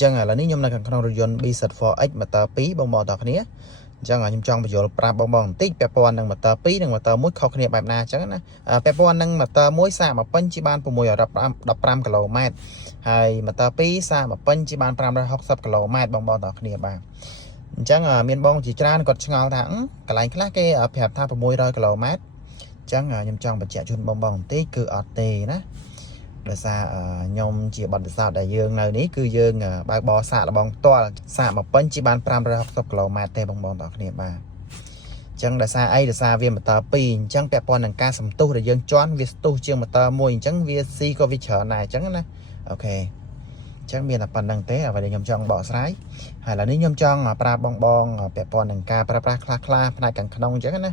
ចឹងឥឡូវនេះខ្ញុំនៅខាងក្នុងរថយន្ត B74X motor 2បងតោះគ្នាចឹងខ្ញុំចង់បញ្យល់ប្រាប់បងបន្តិចពាក់ព័ន្ធនឹង motor 2និង motor 1ខុសគ្នាបែបណាចឹងណាពាក់ព័ន្ធនឹង motor 1សាកមកពេញជាបាន615គីឡូម៉ែត្រហើយ motor 2សាកមកពេញជាបាន560គីឡូម៉ែត្របងតោះគ្នាបាទអញ្ចឹងមានបងជាច្រើនគាត់ឆ្ងល់ថាកន្លែងខ្លះគេប្រាប់ថា600គីឡូម៉ែត្រអញ្ចឹងខ្ញុំចង់បញ្ជាក់ជូនបងបន្តិចគឺអត់ទេណាដោយសារខ្ញុំជាបទពិសោធន៍ដែលយើងនៅនេះគឺយើងបើកបរសាកល្បងផ្ទាល់សាកមកពេញជាបាន560គីឡូម៉ែត្រទេបងប្អូនគ្នាបាទអញ្ចឹងដោយសារអីដោយសារវាម៉ូទ័រ2អញ្ចឹងពាក់ព័ន្ធនឹងការសំទុះដែលយើងជន់វាស្ទុះជាងម៉ូទ័រ1អញ្ចឹងវាស៊ីក៏វាច្រើនដែរអញ្ចឹងណាអូខេអញ្ចឹងមានតែប៉ុណ្្នឹងទេអ្វីដែលខ្ញុំចង់បកស្រាយហើយឥឡូវនេះខ្ញុំចង់ប្រាប់បងពាក់ព័ន្ធនឹងការប្រើប្រាស់ខ្លះផ្នែកខាងក្នុងអញ្ចឹងណា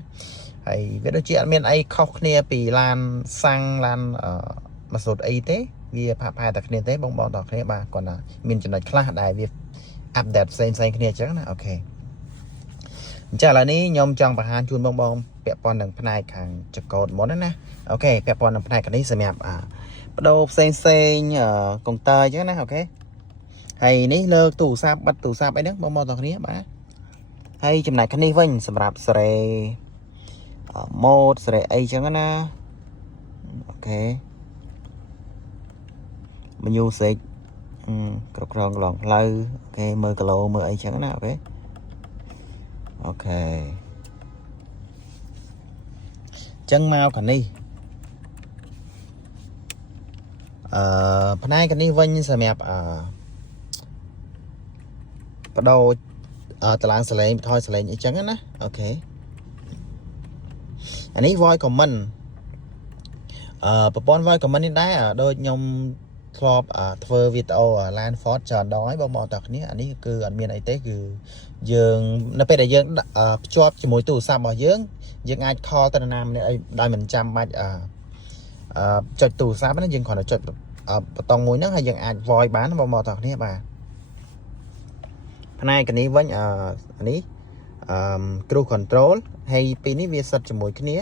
ហើយវាដូចជាអត់មានអីខុសគ្នាពីឡានសាំងឡានមកសូតអីទេវាផាក់ផែតែគ្នាទេបងតោះគ្នាបាទគាត់ថាមានចំណុចខ្លះដែលវាអាប់ដេតផ្សេងគ្នាអញ្ចឹងណាអូខេអញ្ចឹងឥឡូវនេះខ្ញុំចង់បង្ហាញជូនបងពាក់ព័ន្ធនឹងផ្នែកខាងចកោតមុនណាអូខេពាក់ព័ន្ធនឹងផ្នែកនេះសម្រាប់បដូរផ្សេងកុងទ័រអញ្ចឹងណាអូខេហើយនេះលើកទូរស័ព្ទបិទទូរស័ព្ទអីហ្នឹងបងតោះគ្នាបាទហើយចំណែកនេះវិញសម្រាប់សេរីម៉ូតសេរីអីអញ្ចឹងណាអូខេmusic គ្រប់គ្រងកន្លងផ្លូវអូខេមើលគីឡូមើលអីចឹងណាអូខេចឹងមកកានេះផ្នែកកានេះវិញសម្រាប់បដូរតឡាងសលេងបន្ថយសលេងអីចឹងណាអូខេអានេះ voice comment ប្រព័ន្ធ voice comment នេះដែរដូចខ្ញុំធ្លាប់ធ្វើវីដេអូ Land Ford ច្រើនដងហើយបងតោះគ្នាអានេះគឺអត់មានអីទេគឺយើងនៅពេលដែលយើងភ្ជាប់ជាមួយទូរស័ព្ទរបស់យើងអាច call ទៅនរណាម្នាក់អីដោយមិនចាំបាច់ចុចទូរស័ព្ទណាយើងគ្រាន់តែចុចប៊ូតុងមួយហ្នឹងហើយយើងអាច voice បានបងតោះគ្នាបាទផ្នែកនេះវិញអានេះcruise control ហើយពីនេះវាសិតជាមួយគ្នា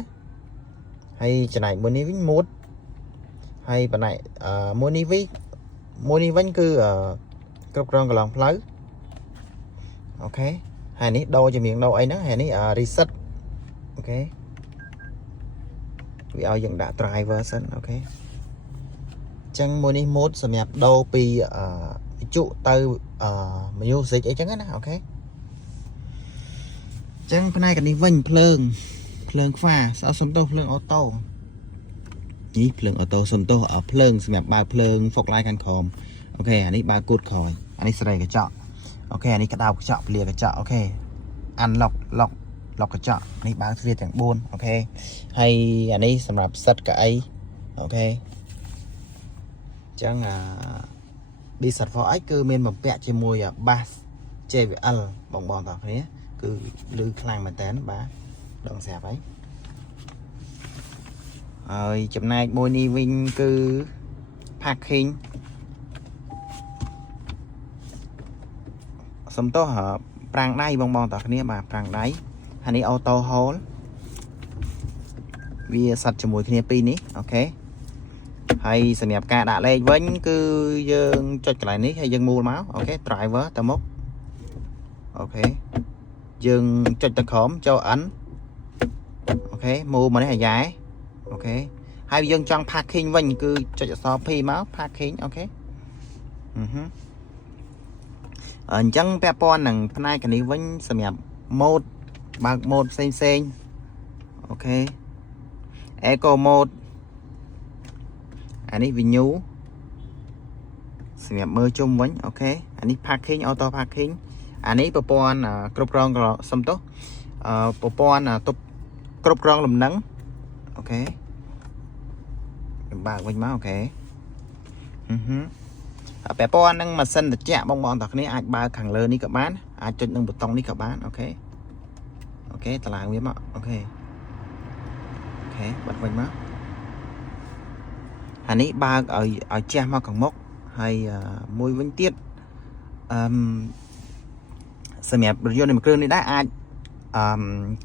ហើយចំណែកមួយនេះវិញ mood ហើយបណ្ណែកមួយនេះវិញគឺគ្រប់គ្រងកន្លងផ្លូវអូខេហើយនេះដូរជាមៀងដូរអីហ្នឹងហើយនេះ reset អូខេវាឲ្យយើងដាក់ driver សិនអូខេអញ្ចឹងមួយនេះ mode សម្រាប់ដូរពីវិទ្យុទៅ music អីចឹងណាអូខេអញ្ចឹងផ្នែកនេះវិញភ្លើងខ្វាសំទោសភ្លើងអូតូនេះភ្លើងអូតូសំទោសភ្លើងសម្រាប់បើកភ្លើង fog light ខាងក្រោមអូខេអានេះបើកគូតក្រោយអានេះសេរីកញ្ចក់អូខេអានេះក្តៅកញ្ចក់ពលាកញ្ចក់អូខេ unlock lock កញ្ចក់នេះបើកទ្វារទាំង4អូខេហើយអានេះសម្រាប់សិតកៅអីអូខេអញ្ចឹងB74X គឺមានបំពាក់ជាមួយ bass JBL បងតោះគ្នាគឺឮខ្លាំងមែនតើបាទដឹងស្រាប់ហើយចំណែកមួយនេះវិញគឺ parking សំទោសប្រាំងដៃបងតោះគ្នាបាទប្រាំងដៃហើយនេះ auto hold វាសិតជាមួយគ្នាពីរនេះអូខេហើយសម្រាប់ការដាក់លេខវិញគឺយើងចុចកន្លែងនេះហើយយើងមូលមកអូខេ driver ទៅមុខអូខេយើងចុចទៅក្រោមចូល N អូខេមូលមកនេះអាយ៉ែអូខេហើយយើងចង់ parking វិញគឺចុចអក្សរ P មក parking អូខេអញ្ចឹងពាក់ព័ន្ធនឹងផ្នែកនេះវិញសម្រាប់ mode បើក mode ផ្សេងអូខេ eco mode អានេះ venue សម្រាប់មើលជុំវិញអូខេអានេះ parking auto parking អានេះប្រព័ន្ធគ្រប់គ្រងសំទោសប្រព័ន្ធទប់គ្រប់គ្រងលំនឹងអូខេបើកវិញមកអូខេពាក់ព័ន្ធនឹងម៉ាស៊ីនត្រជាក់បងតោះគ្នាអាចបើកខាងលើនេះក៏បានអាចចុចនឹងប៊ូតុងនេះក៏បានអូខេតឡើងវាមកអូខេបិទវិញមកអានេះបើកឲ្យជះមកខាងមុខហើយមួយវិញទៀតសម្រាប់រថយន្តមួយគ្រឿងនេះដែរអាច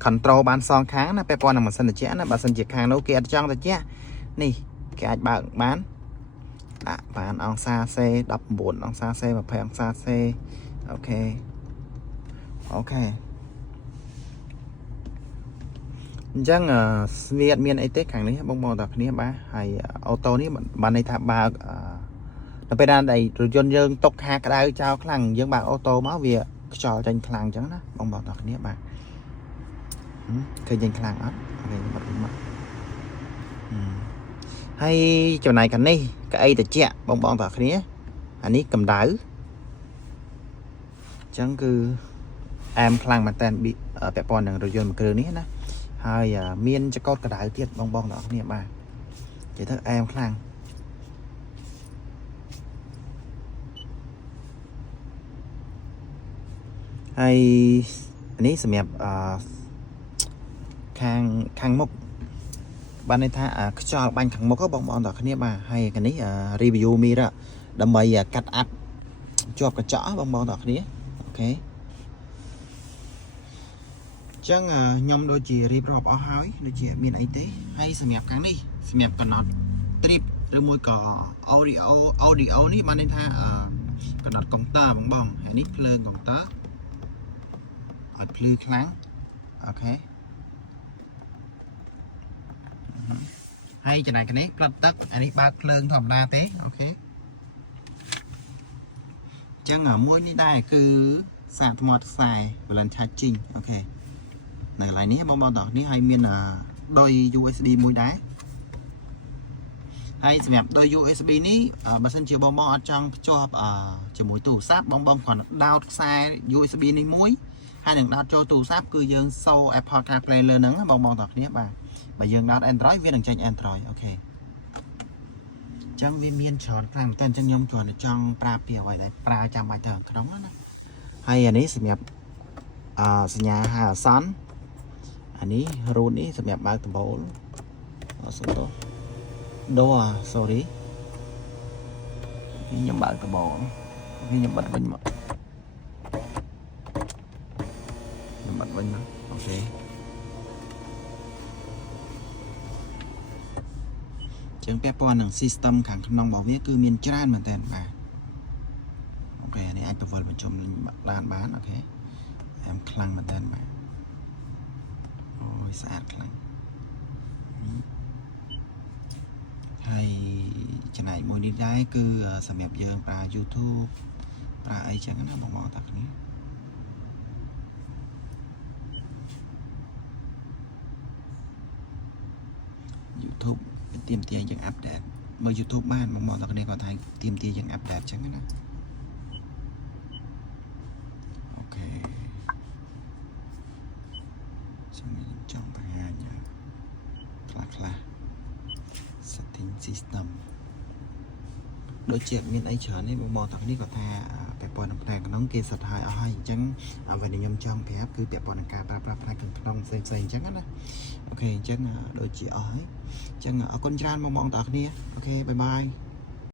control បានសងខាងណាពាក់ព័ន្ធនឹងម៉ាស៊ីនត្រជាក់ណាបើសិនជាខាងនោះគេអត់ចង់ត្រជាក់នេះគេអាចបើកបាន đã bán ông xa xe đập buồn ông xa xe và phải ông xa xe ok ok chắc là miền miền ấy tết càng đấy bông bò đặc này ba hay ô tô này bạn này thả ba nó phải ra đây rồi dân dân tốc hạ cái đai trao khăn dân bạn ô tô máu việc trò tranh khăn chẳng đó bông bò đặc này bạnเคยยิงคลังอ่ะโอเคมาดูมาให้เจ้านายกันนี่ก็ไอ้แต่เจ๊บองบองต่อคนนี้อันนี้กำดาจังคือแอมคลังมาแตนบีแปะปอนหนึ่งรถยนต์มาเกลือนี้นะให้เมียนจะกอดกระดาษเทียบบองบองต่อคนนี้มาเจ๊ทั้งแอมคลังให้อันนี้สำหรับคางมกบ้านในท่าจอบ้านขังมกก็บอกต่อคนนี้มาให้กันนี้รีวิวมีละดำใบกัดอัดจอบกระเจาะบองต่อคนนี้โอเคจังยอมโดยจีรีบรอบเอาหายโดยจีมีไอเต้ให้สำหรับครั้งนี้สำหรับกันนอดทริปหรือมวยก่อออดิโอนี่บ้านในท่ากันนอดกองตามบองอันนี้เพลิงกองตาอัดเพลิงครั้งโอเคให้จะไหนกันนี้กลับตักอันนี้บาเพลิงธรรมดาเต้โอเคจังมวยนี่ได้คือสาดมอเตอร์ไซค์เวลาชาร์จจริงโอเคในหลายนี้บางต่อนี้ให้มีโดย USB มวยได้ให้สำหรับโดย USB นี้บัสเซนเชียบองจังชอบจะมวยตู้ซับบองขวัญดาวไซ USB นี้มวยให้หนึ่งดาวโจตู้ซับคือยังโซ่ Apple CarPlay เลยนึงบางต่อนี้bà dương đào Android viên đằng tranh Android ok chẳng vì miên chọn làm tên chân nhóm chuẩn trong pra bìa vậy đấy pra trong bài thờ cái đóng đó hay anh ấy sẽ nhập nhà hà sán anh ấy rôn ấy sẽ nhập bài tầm bộ số tốt đô sorry nhóm bài tầm bộ nhóm bật bên mà nhóm bật bên đó ok chẳng bé pon bằng system khẳng nòng bảo viết cứ miền tràn mà tên bà ok này anh tập vật mình chôm lên bán ok em khăn mà tên bà ôi sạch khăn hay chỗ này mua đi đáy cứ sầm đẹp dương bà YouTube bà ấy chẳng nó bong bóng thật nhé YouTube tìm tiền những update mới YouTube man mong mỏi này còn thành tìm tiền những update chẳng hạn ok trong bài hai nhá là setting system đôi chuyện miền ấy trở nên mong mỏi này còn tha bẹp bòn này còn nóng kia sạch hại ở hai chẳng về để nhầm trong phép cứ bẹp bòn cả ba cần nóng xây chẳng á ok chẳng đôi chị ở chẳng ở con trai mong mỏi này ok bye bye